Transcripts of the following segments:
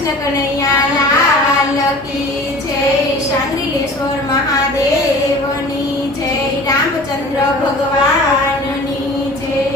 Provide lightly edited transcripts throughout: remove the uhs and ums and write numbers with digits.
કૃષ્ણ કનૈયા લાલ કી જય, શાંગરીલેશ્વર મહાદેવની જય, રામચંદ્ર ભગવાનની જય।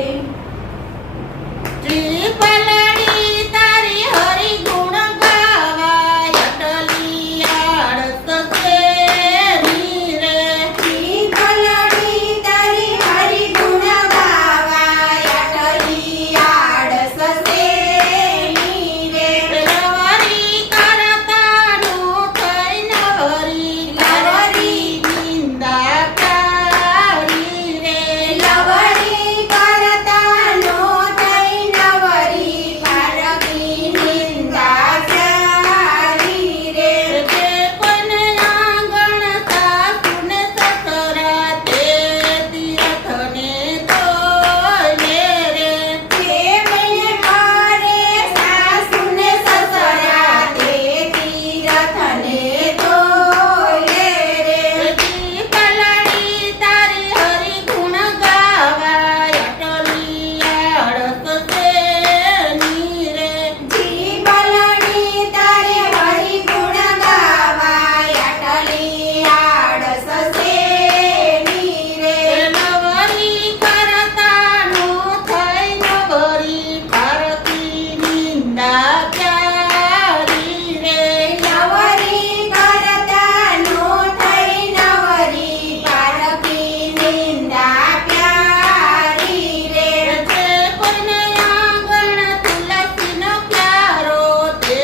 ત્રિપલડી તારી હરિ ગુણ ગાવાય, અટલી આળસ શેરી રે। ત્રિપલડી તારી હરિ ગુણ ગાવાય, અટલી આળસ શેરી રે। લવરી કરતાનું થઈ નવરી, લવરી નિંદા કરી રે। લવરી કરતા નો થઈ નવરી, પારકી નિંદા કરી રે। જે કોઈને આંગણ સાસુને સસરા, તે તીર્થને તોલે રે। જે મૈને કરે સાસુને સસરા, તે તીર્થને તોલે રે। ત્રિપલડી તારી હરિ ગુણ ગાવાય, અટલી આળસ શેની રે। જીવલડી તારે હરિ ગુણ ગાવાય, અટલી આળસ શેની રે। નવરી કરતાનું થઈ નવરી, પારકી નિંદા પ્યારી રે। નવરી કરતા નો થઈ નવરી, પારકી નિંદા પ્યારી રે। જે કોઈને આંગણ તુલસીનો પ્યારો, તે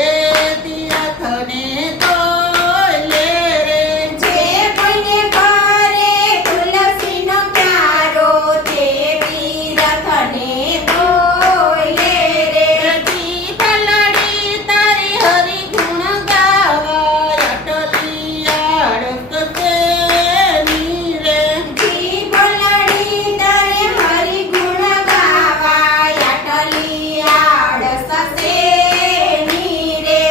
તીર્થને તોલે રે। જે કોઈને કરે તુલસીનો પ્યારો, તે તીર્થને તોલે રે। ત્રિપલડી તારી હરિ ગુણ ગાવાય, અટલી આળસ શેની રે। જીવલડી તારે હરિ ગુણ ગાવાય, અટલી આળસ શેની રે।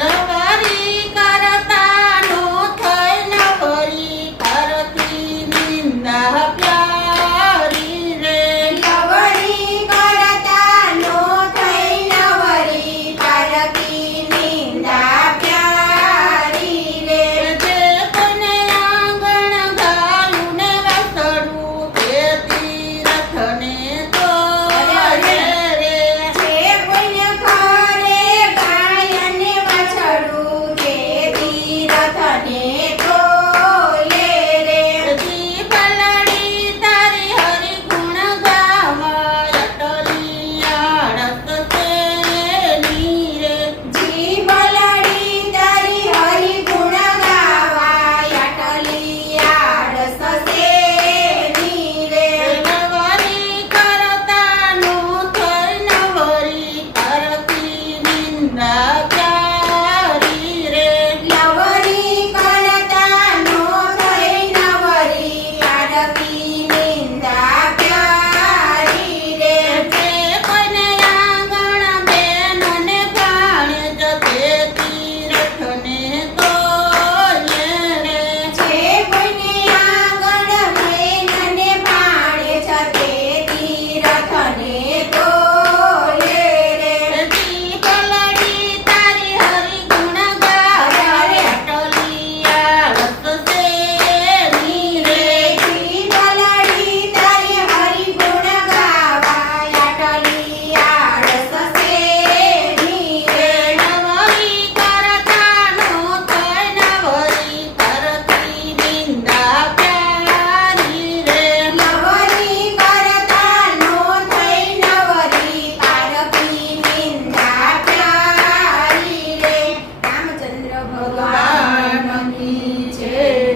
લવરી કરતાનો થઈ નવરી, પારકી નિંદા પ્યારી રે। લવરી કરતા નો થઈ નવરી, પારકી નિંદા પ્યારી રે। જે કોઈને આંગણ ગાયું ને વસડું, તે તીર્થને તોલે રે। જે કોઈને કરે ગાય અને વાછરડું, તે તીર્થને તોલે રે। ત્રિપલડી તારી હરિ ગુણ ગાવાય, અટલી આળસ શેની રે। જીવલડી તારી હરિ ગુણ ગાવાય, અટલી આળસ શેની રે। નવરી કરતાનું થઈ નવરી, પારકી નિંદા